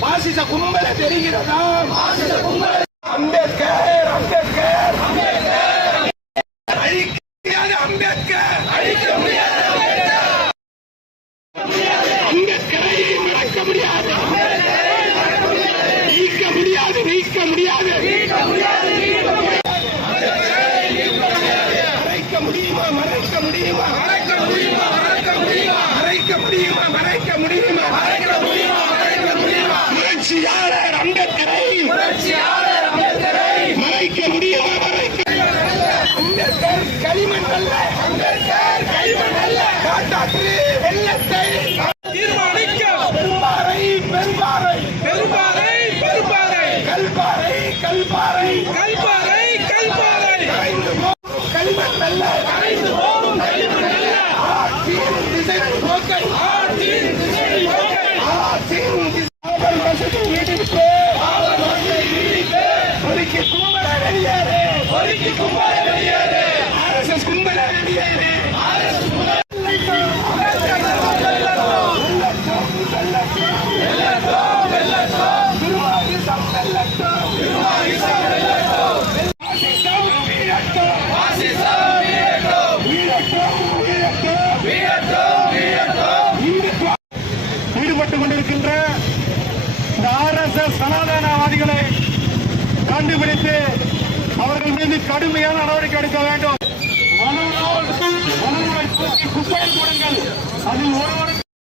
பாசிச கும்பல தெரிகிறதா? அம்பேத்கர் அம்பேத்கர் அழிக்காத அம்பேத்கர், அழிக்க முடியாது அம்பேத்கரை மறக்க முடியாது, நீக்க முடியாது, நீக்க முடியாது, மறைக்க முடியுமா, மறைக்க முடியுமா, மறைக்க முடியுமா, மறைக்க முடியுமா, மறைக்க முடியுமா, மறைக்க முடியுமா, மறைக்க முடியுமா, மறைக்க முடியுமா, புரட்சியாளர் அம்பேத்கரை, புரட்சியாளர் அம்பேத்கரை மறைக்க முடியுமா, மறைக்க அம்பேத்கர் களிமண் அல்ல, அம்பேத்கர் களிமண் அல்ல, காட்டாற்று வெள்ளத்தை தீர்மானிக்க பெரும்பாறை பெரும்பாறை பெரும்பாறை பெரும்பாறை கல்பாறை கல்பாறை கல்பாறை கல்பாறை களிமண் அல்ல, கரைந்து போகும் களிமண் அல்ல, ஆட்சியின் திசை போக்கை, ஆட்சியின் திசை போக்கை, ஆட்சியின் திசை வசதி நீடிப்பு, ஒதுக்கி கும்பல வெளியேறு, ஒதுக்கி கும்பல வெளியேறு, RSS கும்பல வெளியேறு, RSS ஈடுபட்டுக் கொண்டிருக்கின்ற இந்த RSS சனாதனவாதிகளை கண்டுபிடித்து அவர்கள் மீது கடுமையான நடவடிக்கை எடுக்க வேண்டும். குப்பையில் போடுங்கள். அதில் ஒருவருக்கு